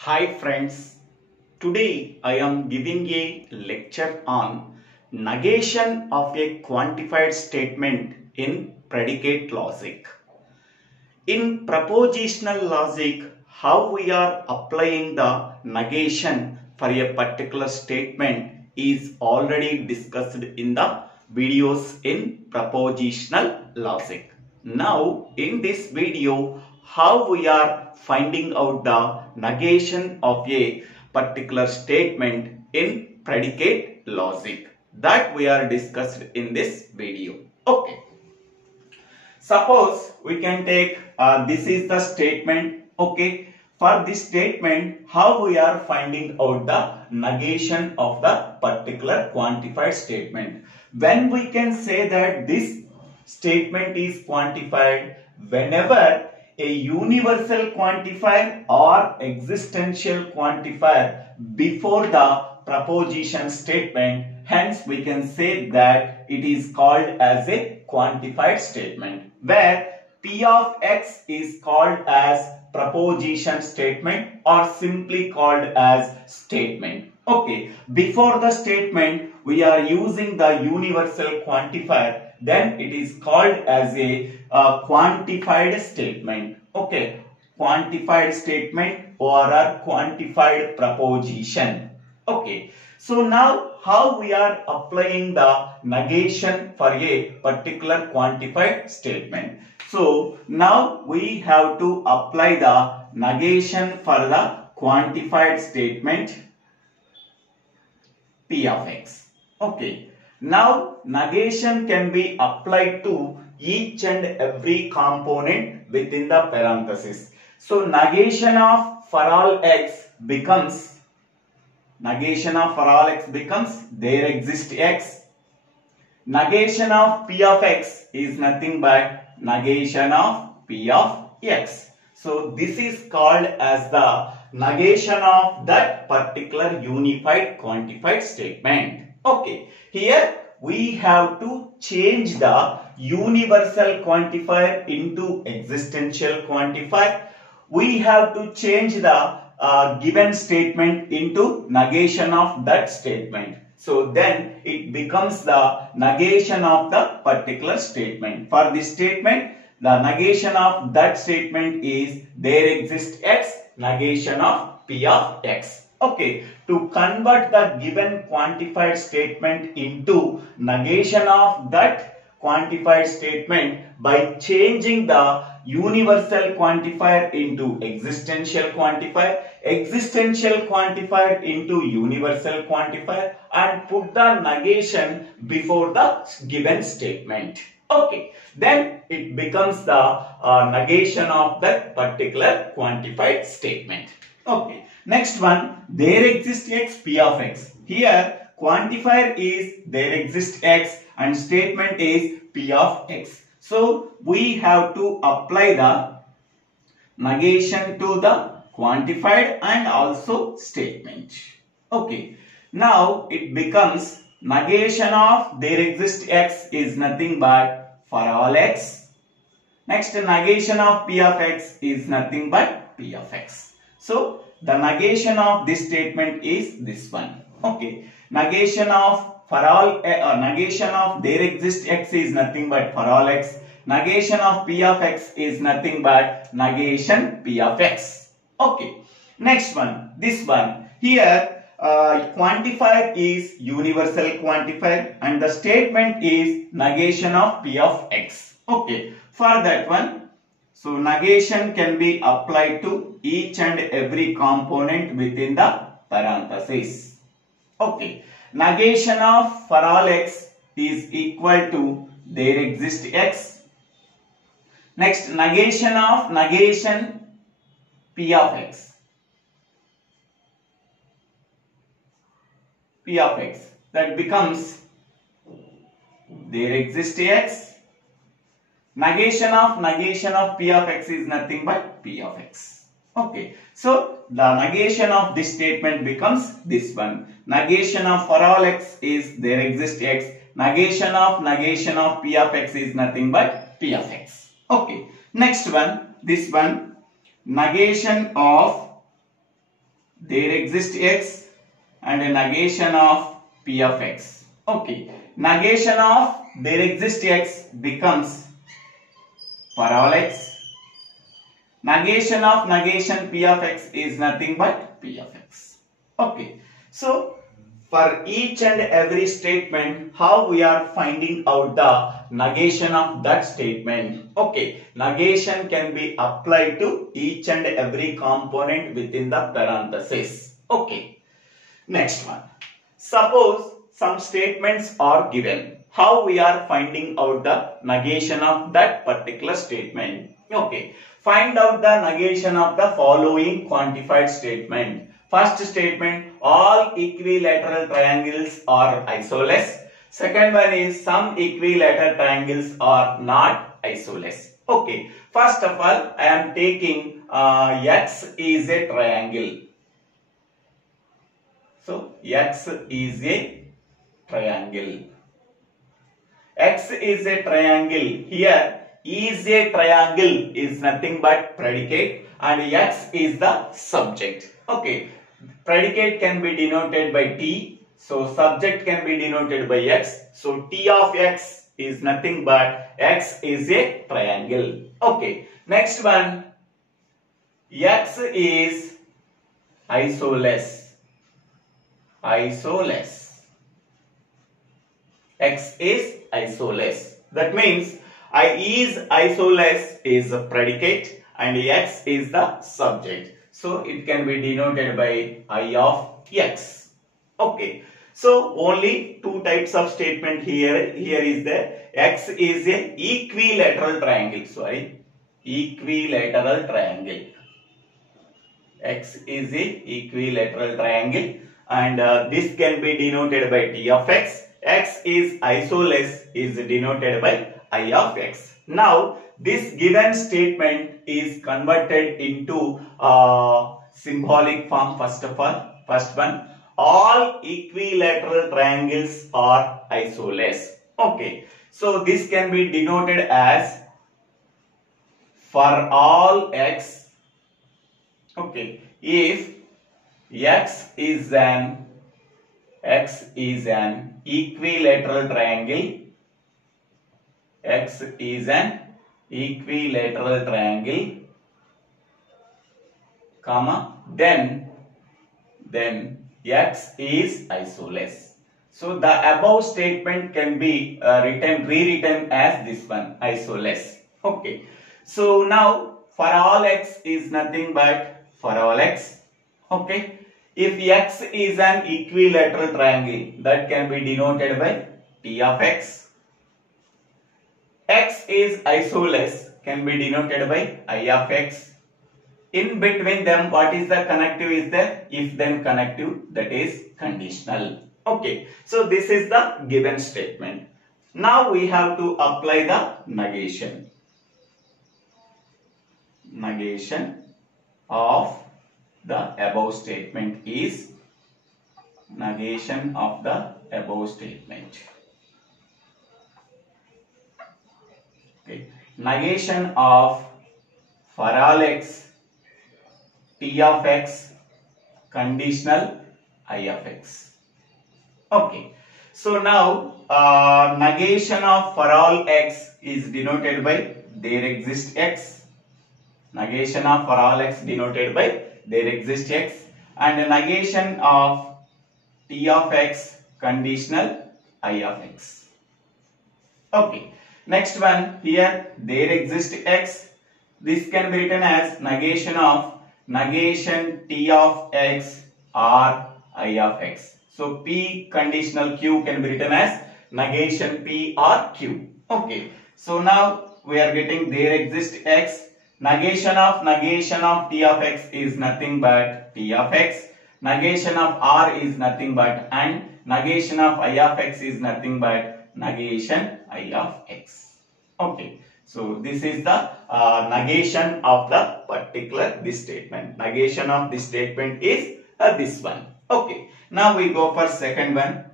Hi friends, today I am giving a lecture on negation of a quantified statement in predicate logic. In propositional logic, how we are applying the negation for a particular statement is already discussed in the videos in propositional logic. Now, in this video, how we are finding out the negation of a particular statement in predicate logic, that we are discussed in this video. Okay. Suppose we can take this is the statement. Okay, for this statement, how we are finding out the negation of the particular quantified statement? When we can say that this statement is quantified whenever a universal quantifier or existential quantifier before the proposition statement. Hence, we can say that it is called as a quantified statement, where P of X is called as proposition statement or simply called as statement. Okay, before the statement we are using the universal quantifier, then it is called as a quantified statement. Okay, quantified statement or a quantified proposition. Okay, so now how we are applying the negation for a particular quantified statement? So now we have to apply the negation for the quantified statement P of X. Okay, now negation can be applied to each and every component within the parenthesis. So negation of for all x becomes there exists x. Negation of P of X is nothing but negation of P of X. So this is called as the negation of that particular unified quantified statement. Okay, here we have to change the universal quantifier into existential quantifier. We have to change the given statement into negation of that statement. So then it becomes the negation of the particular statement. For this statement, the negation of that statement is there exists x, negation of P of X. Okay, to convert the given quantified statement into negation of that quantified statement by changing the universal quantifier into existential quantifier into universal quantifier, and put the negation before the given statement. Okay, then it becomes the negation of that particular quantified statement. Okay, next one, there exists x P of X. Here quantifier is there exists x and statement is P of X. So we have to apply the negation to the quantified and also statement. Okay, now it becomes negation of there exists x is nothing but for all x. Next, negation of P of X is nothing but P of X. So the negation of this statement is this one. Okay, negation of for all negation of there exists x is nothing but for all x. Negation of P of X is nothing but negation P of X. Okay, next one, this one. Here quantifier is universal quantifier and the statement is negation of P of X. Okay, for that one, so negation can be applied to each and every component within the parenthesis. Okay, negation of for all x is equal to there exists x. Next, negation of negation P of X. P of X, that becomes there exists x. Negation of P of X is nothing but P of X. Okay, so the negation of this statement becomes this one. Negation of for all x is there exists x. Negation of P of X is nothing but P of X. Okay, next one, this one, negation of there exists x, and a negation of p of x. Okay, negation of there exists x becomes for all x. Negation of negation p of x is nothing but p of x. Okay, so for each and every statement, how we are finding out the negation of that statement? Okay, negation can be applied to each and every component within the parenthesis. Okay, next one. Suppose some statements are given. How we are finding out the negation of that particular statement? Okay, find out the negation of the following quantified statement. First statement, all equilateral triangles are isosceles. Second one is some equilateral triangles are not isosceles. Okay, first of all, I am taking x is a triangle. So, x is a triangle. X is a triangle. Here, is a triangle is nothing but predicate and x is the subject. Okay, predicate can be denoted by t, so subject can be denoted by x. So t of x is nothing but x is a triangle. Okay, next one, x is isosceles. Isosceles. X is isosceles. That means I is isosceles is a predicate and x is the subject. So it can be denoted by I of x. Okay. So only two types of statement here. Here is the x is a equilateral triangle. Sorry, equilateral triangle. X is a equilateral triangle, and this can be denoted by t of x. X is isosceles is denoted by I of x. Now this given statement is converted into symbolic form. First of all, first one, all equilateral triangles are isosceles. Okay, so this can be denoted as for all x. Okay, if x is an equilateral triangle, x is an equilateral triangle, comma, then x is isosceles. So the above statement can be rewritten as this one, isosceles. Okay, so now for all x is nothing but for all x. Okay, if x is an equilateral triangle, that can be denoted by t of x. X is isosceles can be denoted by I of x. In between them, what is the connective is there? If then connective, that is conditional. Okay, so this is the given statement. Now we have to apply the negation. Negation of the above statement is negation of the above statement. Okay. Negation of for all x, t of x, conditional I of x. Okay. So now negation of for all x is denoted by there exists x. Negation of for all x denoted by there exists x, and a negation of t of x, conditional I of x. Okay. Next one, here there exists x. This can be written as negation of negation t of x or I of x. So p conditional q can be written as negation p or q. Okay. So now we are getting there exists x. Negation of t of x is nothing but t of x. Negation of r is nothing but, and negation of I of x is nothing but negation I of x. Okay, so this is the negation of the particular this statement. Negation of this statement is this one. Okay, now we go for second one.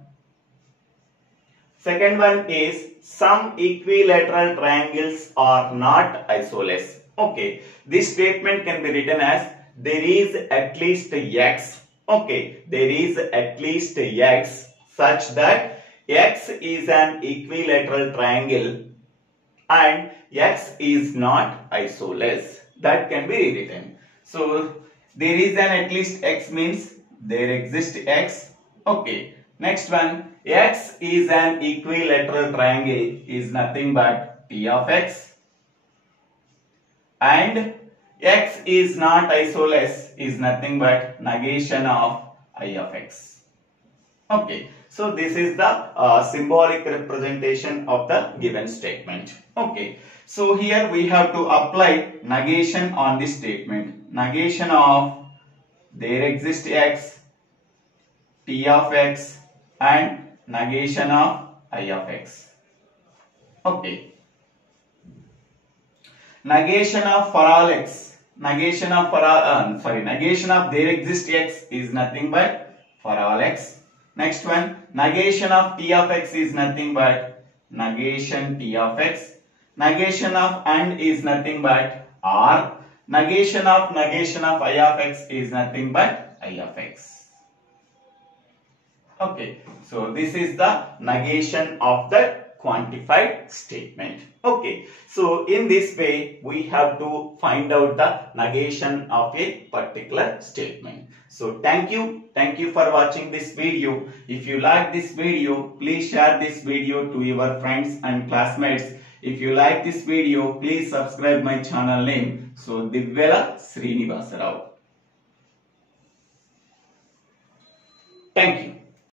Second one is some equilateral triangles are not isosceles. Okay, this statement can be written as there is at least x. Okay, there is at least x such that x is an equilateral triangle and x is not isosceles. That can be rewritten. So there is an at least x means there exists x. Okay. Next one, x is an equilateral triangle is nothing but P of x, and x is not isosceles is nothing but negation of I of x. Okay, so this is the symbolic representation of the given statement. Okay, so here we have to apply negation on this statement. Negation of there exists x, P of x, and negation of I of x. Okay. Negation of for all x. Negation of negation of there exists x is nothing but for all x. Next one, negation of P of x is nothing but negation P of x. Negation of and is nothing but R. Negation of I of x is nothing but I of x. Okay, so this is the negation of the quantified statement. Okay, so in this way we have to find out the negation of a particular statement. So thank you for watching this video. If you like this video, please share this video to your friends and classmates. If you like this video, please subscribe my channel name. So Divvela Srinivasa Rao.